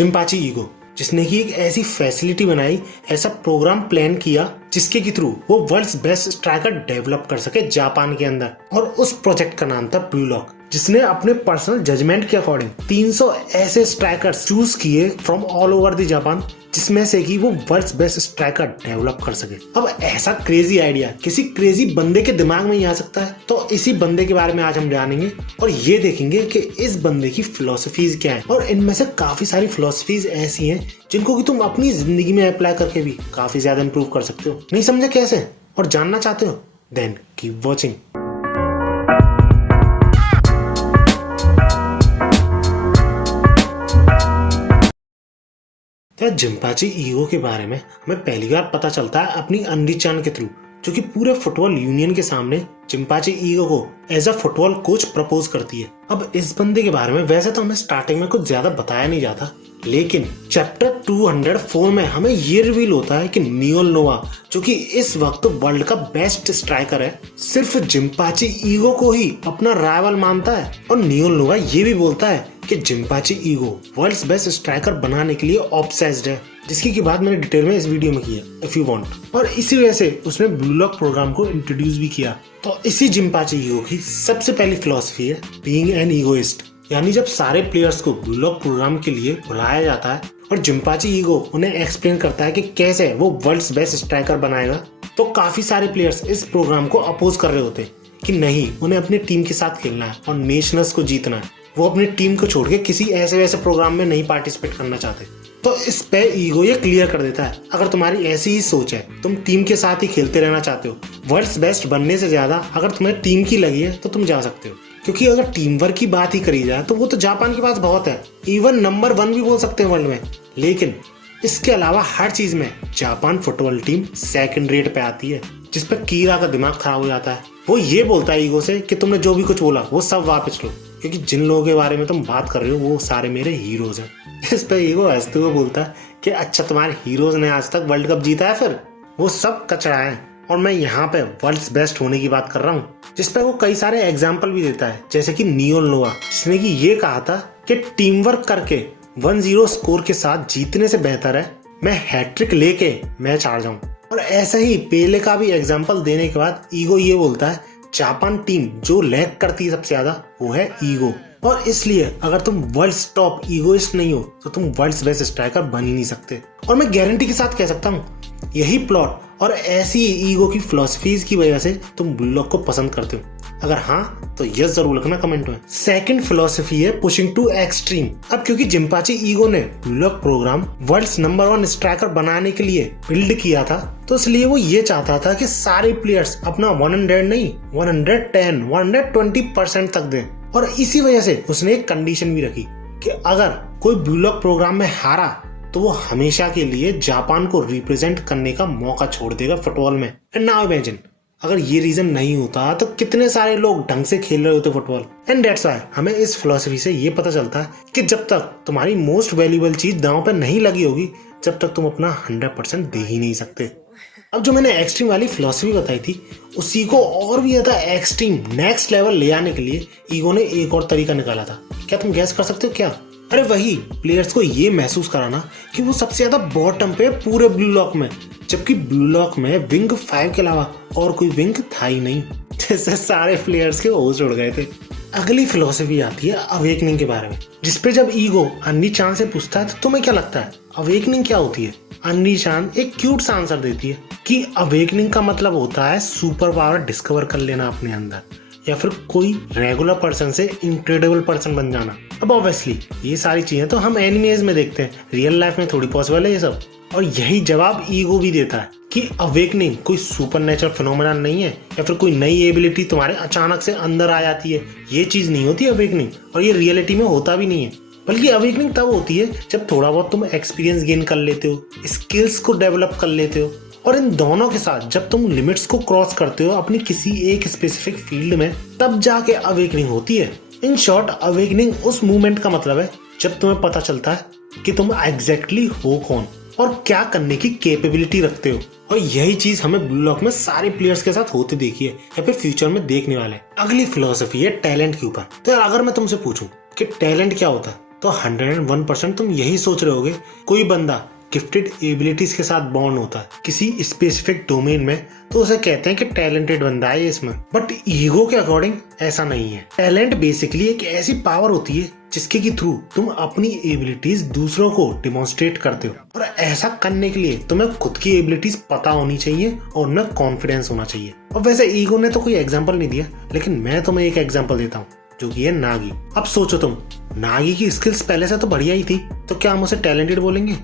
जिम्पाची ego, जिसने की एक ऐसी फैसिलिटी बनाई, ऐसा प्रोग्राम प्लान किया जिसके के थ्रू वो वर्ल्ड्स बेस्ट स्ट्राइकर डेवलप कर सके जापान के अंदर। और उस प्रोजेक्ट का नाम था ब्लू लॉक, जिसने अपने पर्सनल जजमेंट के अकॉर्डिंग 300 ऐसे स्ट्राइकर्स चूज किए from all over the Japan, जिसमें से कि वो वर्ल्ड्स बेस्ट स्ट्राइकर डेवलप कर सके। अब ऐसा क्रेजी आइडिया किसी क्रेजी बंदे के दिमाग में ही आ सकता है, तो इसी बंदे के बारे में आज हम जानेंगे और ये देखेंगे कि इस बंदे की फिलोसफीज क्या है। और इनमें से काफी सारी फिलोसफीज ऐसी हैं जिनको कि तुम अपनी जिंदगी में अप्लाई करके भी काफी ज्यादा इंप्रूव कर सकते हो। नहीं समझे कैसे और जानना चाहते हो? Then keep watching. Jinpachi Ego के बारे में हमें पहली बार पता चलता है अपनी अनरी-चान के थ्रू, जो कि पूरे फुटबॉल यूनियन के सामने जिम्पाची ईगो को as a football coach propose करती है। अब इस बंदे के बारे में वैसे तो हमें स्टार्टिंग में कुछ ज्यादा बताया नहीं जाता, लेकिन चैप्टर 204 में हमें ये रिवील होता है कि नियोल नोवा, जो कि इस वक्त वर्ल्ड का बेस्ट स्ट्राइकर है, सिर्फ जिम्पाची ईगो को ही अपना राइवल मानता है। और नियोल नोवा ये भी बोलता है कि जिम्पाची ईगो वर्ल्ड्स बेस्ट स्ट्राइकर बनाने के लिए ऑब्सेस्ड है, जिसकी की बात मैंने डिटेल में इस वीडियो में की है इफ यू वांट। और इसी वजह से उसने ब्लू लॉक प्रोग्राम को इंट्रोड्यूस भी किया। तो इसी जिम्पाची ईगो की सबसे पहली फिलॉसफी है बीइंग एन ईगोइस्ट, यानी जब सारे प्लेयर्स को ब्लू लॉक प्रोग्राम के लिए बुलाया जाता है और जिम्पाची ईगो उन्हें एक्सप्लेन करता है कि कैसे वो वर्ल्ड्स बेस्ट स्ट्राइकर बनाएगा, तो काफी सारे प्लेयर्स इस प्रोग्राम को अपोज कर रहे होते हैं कि नहीं, उन्हें अपनी टीम के साथ खेलना है और नेशनल्स को जीतना है। वो अपनी टीम को छोड़ के किसी ऐसे वैसे प्रोग्राम में नहीं पार्टिसिपेट करना चाहते। तो इस पे ईगो ये क्लियर कर देता है, अगर तुम्हारी ऐसी ही सोच है, तुम टीम के साथ ही खेलते रहना चाहते हो, वर्ल्ड्स बेस्ट बनने से ज्यादा अगर तुम्हें टीम की लगी है तो तुम जा सकते हो। क्योंकि अगर टीम वर्क की बात ही करी जाए तो वो तो जापान के पास बहुत है, इवन नंबर 1 भी बोल सकते हैं वर्ल्ड में। लेकिन इसके अलावा हर चीज में Japan football team second rate पे आती है, जिस पे कीरा का दिमाग खराब हो जाता है। वो ये बोलता है ईगो से कि तुमने जो भी कुछ बोला वो सब वापस लो, क्योंकि जिन लोगों के बारे में तुम बात कर रहे हो वो सारे मेरे हीरोज हैं। इस पे ईगो हंसते हुए बोलता है कि अच्छा, तुम्हारे हीरोज ने आज तक वर्ल्ड कप जीता है? फिर वो सब कचरा है और मैं यहाँ पे वर्ल्ड्स बेस्ट होने की बात कर रहा हूँ। जिस पे वो कई सारे एग्जाम्पल भी देता है, जैसे कि नियोल नोवा, जिसने कि ये कहा था कि टीम वर्क करके 1-0 स्कोर के साथ जीतने से बेहतर है मैं हैट्रिक लेके मैच हार जाऊं। और ऐसे ही पेले का भी एग्जाम्पल देने के बाद ईगो ये बोलता है जापान टीम जो लैग करती है सबसे ज्यादा वो है ईगो, और इसलिए अगर तुम वर्ल्ड्स टॉप ईगोइस्ट नहीं हो तो तुम वर्ल्ड्स बेस्ट स्ट्राइकर बन ही नहीं सकते। और मैं गारंटी के साथ कह सकता हूँ यही प्लॉट और ऐसी ईगो की फिलोसफीज की वजह से तुम ब्लू लॉक को पसंद करते हो। अगर हाँ तो यस जरूर लिखना कमेंट में। सेकंड फिलोसफी है पुशिंग टू एक्सट्रीम। अब क्योंकि जिम्पाची ईगो ने Blue Lock programme world's number 1 striker बनाने के लिए बिल्ड किया था, तो इसलिए वो ये चाहता था कि सारे प्लेयर्स अपना 100 नहीं 110 120% तक दें। और इसी वजह से उसने एक कंडीशन भी रखी कि अगर कोई ब्लू लॉक प्रोग्राम में हारा तो वो हमेशा के लिए जापान को रिप्रेजेंट करने का मौका छोड़ देगा फुटबॉल में। एंड नाउ इमेजिन अगर ये रीजन नहीं होता तो कितने सारे लोग ढंग से खेल रहे होते फुटबॉल। एंड दैट्स व्हाई हमें इस फिलोसफी से ये पता चलता है कि जब तक तुम्हारी मोस्ट वैल्यूएबल चीज दांव पे नहीं लगी होगी, जब तक तुम अपना 100% दे ही नहीं सकते। अब जो मैंने एक्सट्रीम वाली फिलोसफी बताई थी, उसी को और भी ज्यादा एक्सट्रीम नेक्स्ट लेवल ले आने के लिए ईगो ने एक और तरीका निकाला था। क्या तुम गैस कर सकते हो क्या? अरे वही प्लेयर्स को ये महसूस कराना कि वो सबसे ज्यादा बॉटम पे पूरे ब्लू लॉक में, जबकि ब्लू लॉक में विंग 5 के अलावा और कोई विंग था ही नहीं, जैसे सारे प्लेयर्स के होश उड़ गए थे। अगली फिलोसफी आती है अवेकनिंग के बारे में, जिसपे जब ईगो अनरी-चान से पूछता है तो तुम्हें क्या लगता है अवेकनिंग क्या होती है? अनरी-चान एक क्यूट सा आंसर देती है कि अवेकनिंग का मतलब होता है सुपर पावर डिस्कवर कर लेना अपने अंदर, या फिर कोई रेगुलर पर्सन से इनक्रेडिबल पर्सन बन जाना। अब ऑब्वियसली ये सारी चीजें तो हम एनिमेज में देखते हैं, रियल लाइफ में थोड़ी पॉसिबल है ये सब। और यही जवाब ईगो भी देता है कि अवेकनिंग कोई सुपर नेचुरल फिनोमेना नहीं है, या फिर कोई नई एबिलिटी तुम्हारे अचानक से अंदर आ जाती है। ये चीज नहीं होती अवेकनिंग, और ये रियलिटी में होता भी नहीं है। बल्कि अवेकनिंग तब होती है जब थोड़ा बहुत तुम एक्सपीरियंस गेन कर लेते हो, स्किल्स को डेवलप कर लेते हो, और इन दोनों के साथ जब तुम लिमिट्स को क्रॉस करते हो अपनी किसी एक स्पेसिफिक फील्ड में, तब जाके अवेकनिंग होती है। इन शॉर्ट अवेकनिंग उस मूवमेंट का मतलब है जब तुम्हें पता चलता है कि तुम एग्जैक्टली हो कौन और क्या करने की कैपेबिलिटी रखते हो। और यही चीज हमें ब्लू लॉक में सारे प्लेयर्स के साथ होते देखी है या फिर फ्यूचर में देखने वाले। अगली फिलोसफी है टैलेंट के ऊपर। तो अगर मैं तुमसे पूछूं कि टैलेंट क्या होता है, तो 101% तुम यही सोच रहे होगे कोई बंदा गिफ्टेड एबिलिटीज के साथ बॉर्न होता है किसी स्पेसिफिक डोमेन में तो उसे कहते हैं कि टैलेंटेड बंदा है इसमें। बट ईगो के अकॉर्डिंग ऐसा नहीं है। टैलेंट बेसिकली एक ऐसी पावर होती है जिसके के थ्रू तुम अपनी एबिलिटीज दूसरों को डिमॉन्स्ट्रेट करते हो, और ऐसा करने के लिए तुम्हें खुद की एबिलिटीज पता होनी चाहिए और उनमें कॉन्फिडेंस होना चाहिए। और वैसे ईगो ने तो कोई एग्जाम्पल नहीं दिया, लेकिन मैं तुम्हें एक एग्जाम्पल देता हूँ जो कि है नागी। अब सोचो तुम, नागी की स्किल्स पहले से तो बढ़िया ही थी, तो क्या हम उसे टैलेंटेड बोलेंगे?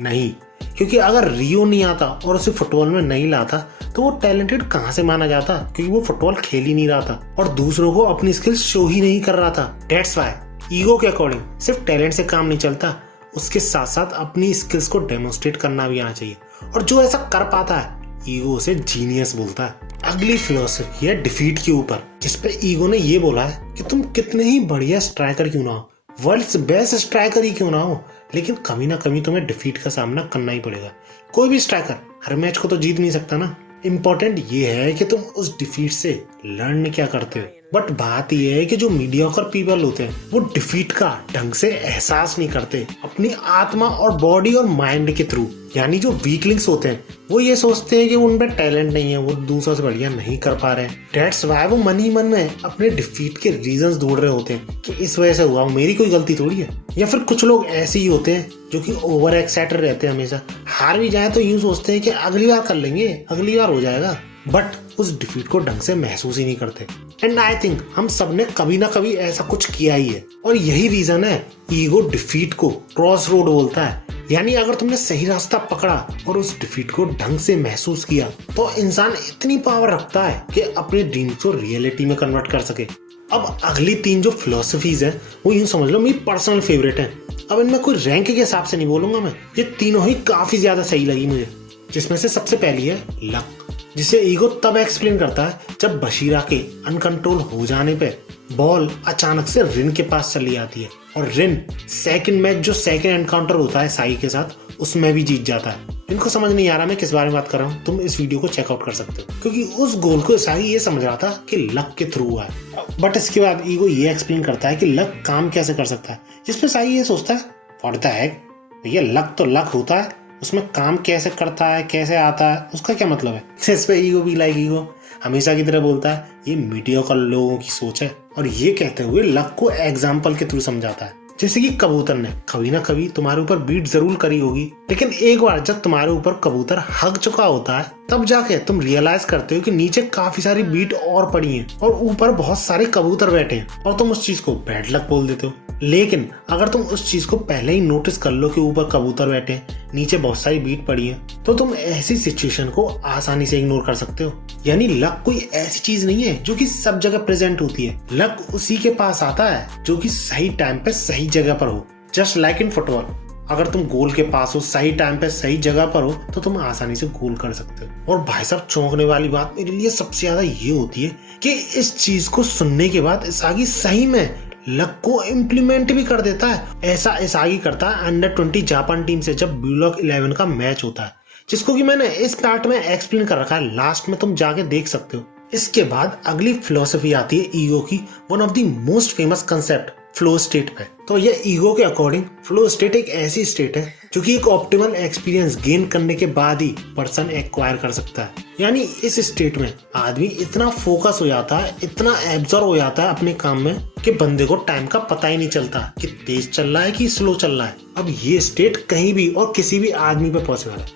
नहीं, क्योंकि अगर रियो नहीं आता और उसे फुटबॉल में नहीं लाता तो वो टैलेंटेड कहाँ से माना जाता, क्योंकि वो फुटबॉल खेल ही नहीं रहा था और दूसरों को अपनी स्किल्स शो ही नहीं कर रहा था। दैट्स व्हाई ईगो के अकॉर्डिंग सिर्फ टैलेंट से काम नहीं चलता, उसके साथ साथ अपनी स्किल्स को डेमोन्स्ट्रेट करना भी आना चाहिए, और जो ऐसा कर पाता है ईगो उसे जीनियस बोलता है। अगली फिलॉसफी है डिफीट के ऊपर, जिसपे ईगो ने ये बोला है कि तुम कितने ही बढ़िया स्ट्राइकर क्यों ना हो, वर्ल्ड्स बेस्ट स्ट्राइकर ही क्यों ना हो, लेकिन कभी ना कभी तुम्हें डिफीट का सामना करना ही पड़ेगा। कोई भी स्ट्राइकर हर मैच को तो जीत नहीं सकता ना। इम्पोर्टेंट ये है कि तुम उस डिफीट से लर्न क्या करते हो। बट बात ये है कि जो मीडियोकर पीपल होते हैं वो डिफीट का ढंग से एहसास नहीं करते अपनी आत्मा और बॉडी और माइंड के थ्रू। यानी जो वीकलिंग्स होते हैं वो ये सोचते हैं कि उन पे टैलेंट नहीं है, वो दूसरों से बढ़िया नहीं कर पा रहे हैं। दैट्स व्हाई वो मन ही मन में अपने डिफीट के रीजंस ढूंढ रहे होते हैं कि इस वजह से हुआ, मेरी कोई गलती थोड़ी है। या फिर कुछ लोग ऐसे ही होते हैं जो कि ओवर एक्साइटेड रहते हैं, हमेशा हार भी जाए तो यूं सोचते हैं कि अगली बार कर लेंगे, अगली बार हो जाएगा, बट उस डिफीट को ढंग से महसूस ही नहीं करते। एंड आई थिंक हम सब ने कभी ना कभी ऐसा कुछ किया ही है, और यही रीजन है ईगो डिफीट को क्रॉस रोड बोलता है। यानी अगर तुमने सही रास्ता पकड़ा और उस डिफीट को ढंग से महसूस किया तो इंसान इतनी पावर रखता है कि अपने ड्रीम्स को रियलिटी में कन्वर्ट कर सके। अब अगली 3 जो फिलोसफीज है वो यूं समझ लो मेरी पर्सनल फेवरेट है। अब इनमें कोई रैंक के हिसाब से नहीं बोलूंगा मैं, ये तीनों ही काफी ज्यादा सही लगी मुझे। जिसमें से सबसे पहली है लक, जिसे ईगो तब एक्सप्लेन करता है जब बशीरा के अनकंट्रोल हो जाने पे बॉल अचानक से रिन के पास चली आती है और रिन सेकंड मैच जो सेकंड एनकाउंटर होता है साई के साथ उसमें भी जीत जाता है। इनको समझ नहीं आ रहा मैं किस बारे में बात कर रहा हूँ, तुम इस वीडियो को चेकआउट कर सकते हो, क्योंकि उस गोल को साई ये समझ रहा था कि लक के थ्रू हुआ है। बट इसके बाद ईगो ये एक्सप्लेन करता है कि लक काम कैसे कर सकता है, जिसपे साई ये सोचता है व्हाट द हेक, भैया लक तो लक होता है, उसमें काम कैसे करता है, कैसे आता है, उसका क्या मतलब है। इस पे ईगो भी लाइक ईगो हमेशा की तरह बोलता है ये मीडियोकर लोगों की सोच है, और ये कहते हुए लक को एग्जाम्पल के थ्रू समझाता है। जैसे कि कबूतर ने कभी ना कभी तुम्हारे ऊपर बीट जरूर करी होगी, लेकिन एक बार जब तुम्हारे ऊपर कबूतर हग चुका होता है तब जाके तुम रियलाइज करते हो कि नीचे काफी सारी बीट और पड़ी हैं और ऊपर बहुत सारे कबूतर बैठे हैं, और तुम उस चीज को बैड लक बोल देते हो। लेकिन अगर तुम उस चीज को पहले ही नोटिस कर लो कि ऊपर कबूतर बैठे हैं, नीचे बहुत सारी बीट पड़ी है, तो तुम ऐसी सिचुएशन को आसानी से इग्नोर कर सकते हो। यानी लक कोई ऐसी चीज नहीं है जो कि सब जगह प्रेजेंट होती है, लक उसी के पास आता है जो कि सही टाइम पे सही जगह पर हो। जस्ट लाइक इन फुटबॉल, अगर तुम गोल के पास हो, सही टाइम पे सही जगह पर हो, तो तुम आसानी से गोल कर सकते हो। और भाई साहब चौंकने वाली बात मेरे लिए सबसे ज्यादा ये होती है कि इस चीज को सुनने के बाद इसागी सही में लक को इम्प्लीमेंट भी कर देता है। ऐसा इसागी करता है अंडर 20 जापान टीम से जब ब्लॉक 11 का मैच होता है, जिसको कि मैंने इस पार्ट में एक्सप्लेन कर रखा है, लास्ट में तुम जाके देख सकते हो। इसके बाद अगली फिलोसफी आती है ईगो की, one of the most famous concept flow state पे। तो ये ईगो के अकॉर्डिंग फ्लो स्टेट एक ऐसी स्टेट है जो कि एक ऑप्टिमल एक्सपीरियंस गेन करने के बाद ही पर्सन एक्वायर कर सकता है। यानी इस स्टेट में आदमी इतना फोकस हो जाता है, इतना एब्जॉर्ब हो जाता है अपने काम में कि बंदे को टाइम का पता ही नहीं चलता कि तेज चल रहा है कि स्लो चल रहा है। अब ये स्टेट कहीं भी और किसी भी आदमी पे पॉसिबल है,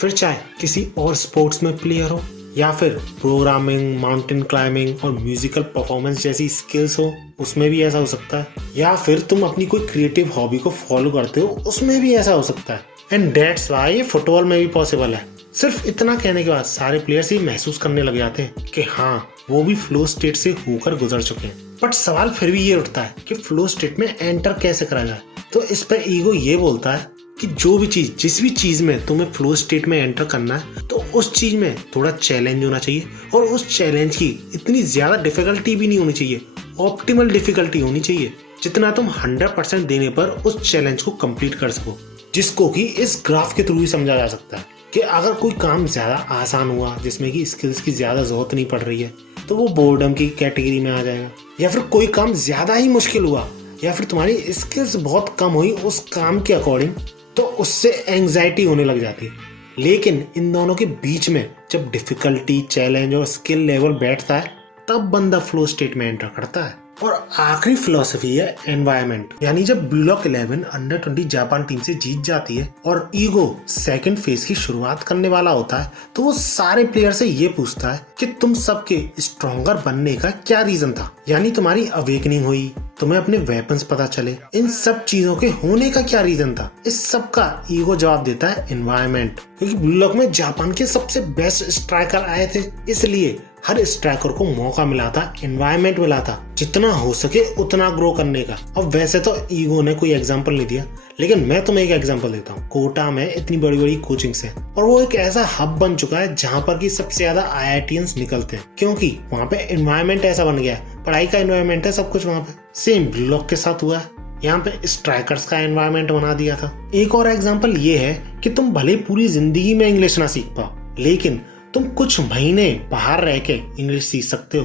फिर चाहे किसी और स्पोर्ट्स में प्लेयर हो या फिर प्रोग्रामिंग, माउंटेन क्लाइंबिंग और म्यूजिकल परफॉर्मेंस जैसी स्किल्स हो, उसमें भी ऐसा हो सकता है। या फिर तुम अपनी कोई क्रिएटिव हॉबी को फॉलो करते हो, उसमें भी ऐसा हो सकता है। एंड दैट्स व्हाई फुटबॉल में भी पॉसिबल है। सिर्फ इतना कहने के बाद सारे प्लेयर्स ये महसूस करने लग जाते हैं कि हाँ वो भी फ्लो स्टेट से होकर गुजर चुके हैं। बट सवाल फिर भी ये उठता है कि फ्लो स्टेट में एंटर कैसे करा जाए। तो इस पर ईगो ये बोलता है कि जो भी चीज, जिस भी चीज में तुम्हें फ्लो स्टेट में एंटर करना है, तो उस चीज में थोड़ा चैलेंज होना चाहिए, और उस चैलेंज की इतनी ज्यादा डिफिकल्टी भी नहीं होनी चाहिए, ऑप्टिमल डिफिकल्टी होनी चाहिए, जितना तुम 100% देने पर उस चैलेंज को कंप्लीट कर सको। जिसको कि इस ग्राफ के थ्रू ही समझा जा सकता है कि अगर कोई काम ज्यादा आसान हुआ जिसमें कि स्किल्स की ज्यादा जरूरत नहीं पड़ रही है, तो वो बोर्डम की कैटेगरी में आ जाएगा। या फिर कोई काम ज्यादा ही मुश्किल हुआ या फिर तुम्हारी स्किल्स बहुत कम हुई उस काम के अकॉर्डिंग, तो उससे एंग्जाइटी होने लग जाती है। लेकिन इन दोनों के बीच में जब डिफिकल्टी, चैलेंज और स्किल लेवल बैठता है तब बंदा फ्लो स्टेट में एंटर करता है। और आखिरी फिलॉसफी है एनवायरनमेंट, यानी जब ब्लॉक 11 अंडर 20 जापान टीम से जीत जाती है और ईगो सेकंड फेज की शुरुआत करने वाला होता है, तो वो सारे प्लेयर से ये पूछता है कि तुम सबके स्ट्रॉन्गर बनने का क्या रीजन था, यानी तुम्हारी अवेकनिंग हुई, तुम्हें अपने वेपन्स पता चले, इन सब चीजों के होने का क्या रीजन था। इस सब का ईगो जवाब देता है एनवायरनमेंट, क्योंकि ब्लॉक में जापान के सबसे बेस्ट स्ट्राइकर आए थे, इसलिए हर स्ट्राइकर को मौका मिला था, एनवायरनमेंट मिला था जितना हो सके उतना ग्रो करने का। अब वैसे तो ईगो ने कोई एग्जांपल नहीं दिया, लेकिन मैं तुम्हें एक एग्जांपल देता हूँ। कोटा में इतनी बड़ी बड़ी कोचिंग्स हैं और वो एक ऐसा हब बन चुका है जहाँ पर की सबसे ज्यादा IITians निकलते हैं, क्योंकि वहाँ पे एनवायरनमेंट ऐसा बन गया है, पढ़ाई का एनवायरनमेंट है सब कुछ वहाँ पे। सेम ब्लॉक के साथ हुआ है, यहाँ पे स्ट्राइकर्स का एनवायरनमेंट बना दिया था। एक और एग्जांपल ये है कि तुम भले पूरी जिंदगी में इंग्लिश ना सीख पाओ, लेकिन तुम कुछ महीने बाहर रह के इंग्लिश सीख सकते हो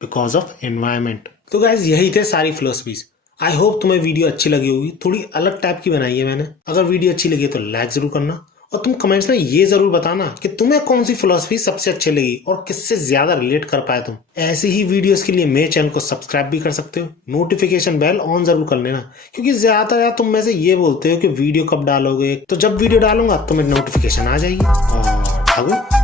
बिकॉज ऑफ एनवायरनमेंट। तो गाइज यही थे सारी फिलोसफीज। आई होप तुम्हें वीडियो अच्छी लगी होगी, थोड़ी अलग टाइप की बनाई है मैंने। अगर वीडियो अच्छी लगी तो लाइक जरूर करना और तुम कमेंट्स में ये जरूर बताना कि तुम्हें कौन सी फिलोसफी सबसे अच्छी लगी और किससे ज्यादा रिलेट कर पाए तुम। ऐसी ही वीडियोस के लिए मेरे चैनल को सब्सक्राइब भी कर सकते हो, नोटिफिकेशन बेल ऑन जरूर कर लेना, क्योंकि ज्यादा तुम में से ये बोलते हो कि वीडियो कब डालोगे, तो जब वीडियो डालूंगा तुम्हें नोटिफिकेशन आ जाएगी। और